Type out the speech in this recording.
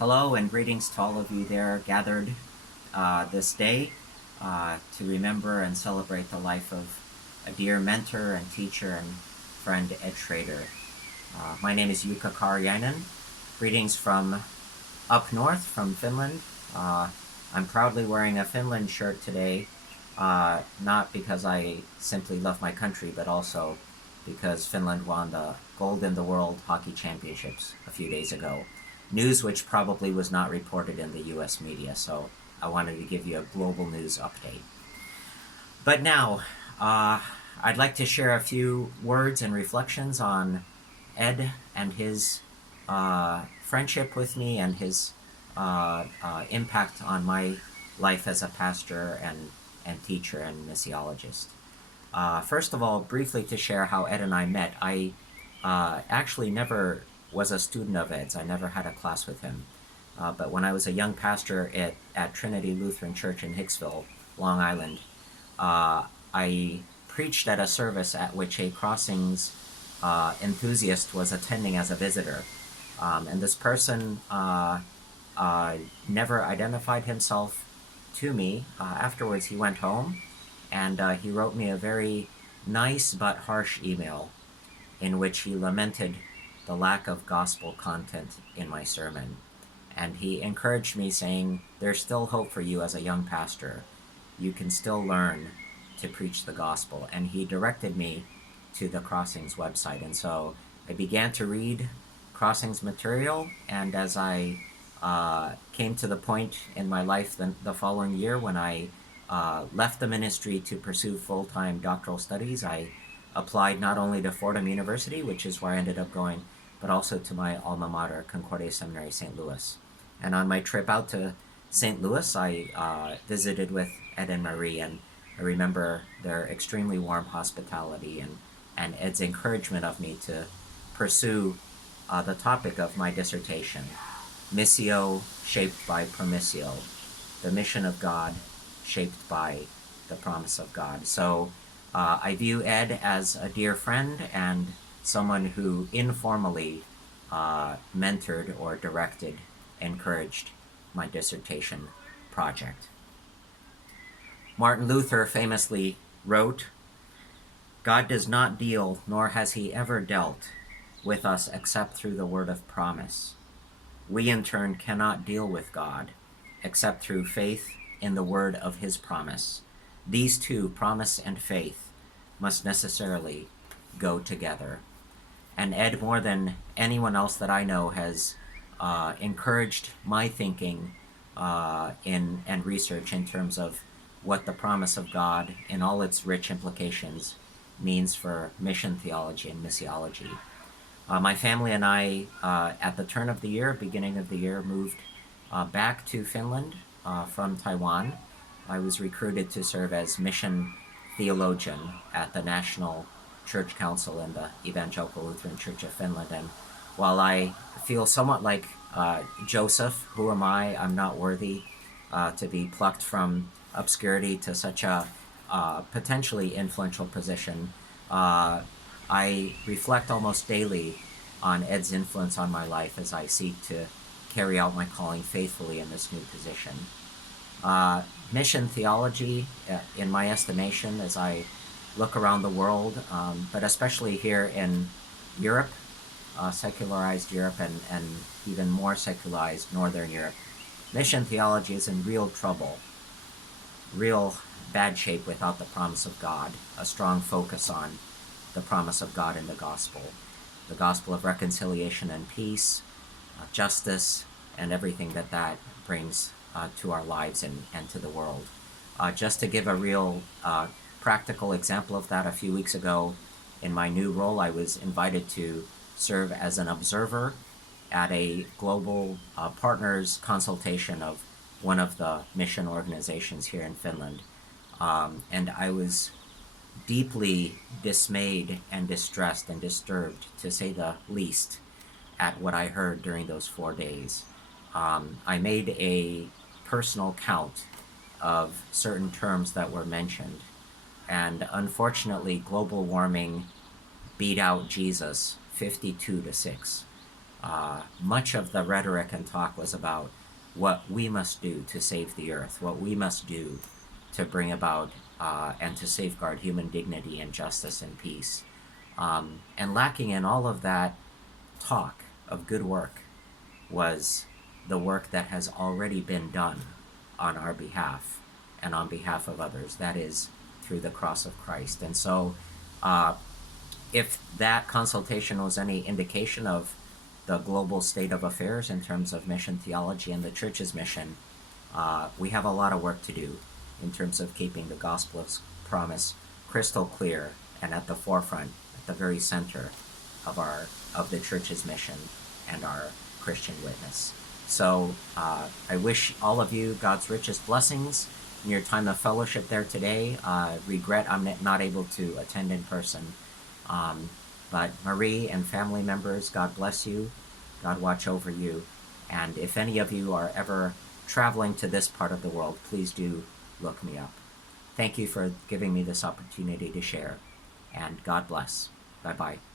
Hello and greetings to all of you there gathered this day to remember and celebrate the life of a dear mentor and teacher and friend, Ed Schroeder. My name is Jukka Jääriänen. Greetings from up north, from Finland. I'm proudly wearing a Finland shirt today, not because I simply love my country, but also because Finland won the Gold in the World Hockey Championships a few days ago. News which probably was not reported in the US media, so I wanted to give you a global news update. But now, I'd like to share a few words and reflections on Ed and his friendship with me and his impact on my life as a pastor and teacher and missiologist. First of all, briefly to share how Ed and I met. I actually never was a student of Ed's. I never had a class with him. But when I was a young pastor at Trinity Lutheran Church in Hicksville, Long Island, I preached at a service at which a Crossings enthusiast was attending as a visitor. And this person never identified himself to me. Afterwards, he went home and he wrote me a very nice but harsh email in which he lamented the lack of gospel content in my sermon. And he encouraged me, saying, there's still hope for you as a young pastor. You can still learn to preach the gospel. And he directed me to the Crossings website. And so I began to read Crossings material, and as I came to the point in my life the following year when I left the ministry to pursue full-time doctoral studies, I applied not only to Fordham University, which is where I ended up going, but also to my alma mater, Concordia Seminary, St. Louis. And on my trip out to St. Louis, I visited with Ed and Marie, and I remember their extremely warm hospitality and Ed's encouragement of me to pursue the topic of my dissertation, Missio shaped by Promissio, the mission of God shaped by the promise of God. So I view Ed as a dear friend and someone who informally mentored or directed, encouraged my dissertation project. Martin Luther famously wrote, God does not deal, nor has he ever dealt, with us except through the word of promise. We in turn cannot deal with God except through faith in the word of his promise. These two, promise and faith, must necessarily go together. And Ed, more than anyone else that I know, has encouraged my thinking and research in terms of what the promise of God in all its rich implications means for mission theology and missiology. My family and I, at the turn of the year, beginning of the year, moved back to Finland from Taiwan. I was recruited to serve as mission theologian at the National Church Council in the Evangelical Lutheran Church of Finland. And while I feel somewhat like Joseph, who am I? I'm not worthy to be plucked from obscurity to such a potentially influential position. I reflect almost daily on Ed's influence on my life as I seek to carry out my calling faithfully in this new position. Mission theology, in my estimation, as I look around the world, but especially here in Europe, secularized Europe and even more secularized Northern Europe, mission theology is in real trouble, real bad shape without the promise of God, a strong focus on the promise of God in the gospel of reconciliation and peace, justice, and everything that brings to our lives and to the world. Just to give a real practical example of that, a few weeks ago, in my new role, I was invited to serve as an observer at a global partners consultation of one of the mission organizations here in Finland. And I was deeply dismayed and distressed and disturbed, to say the least, at what I heard during those 4 days. I made a personal count of certain terms that were mentioned, and unfortunately global warming beat out Jesus 52-6. much of the rhetoric and talk was about what we must do to save the earth, what we must do to bring about and to safeguard human dignity and justice and peace. And lacking in all of that talk of good work was the work that has already been done on our behalf and on behalf of others. That is through the cross of Christ. And so, if that consultation was any indication of the global state of affairs in terms of mission theology and the church's mission, we have a lot of work to do in terms of keeping the gospel promise crystal clear and at the forefront, at the very center of the church's mission and our Christian witness. So I wish all of you God's richest blessings in your time of fellowship there today. Regret I'm not able to attend in person. But Marie and family members, God bless you. God watch over you. And if any of you are ever traveling to this part of the world, please do look me up. Thank you for giving me this opportunity to share. And God bless. Bye-bye.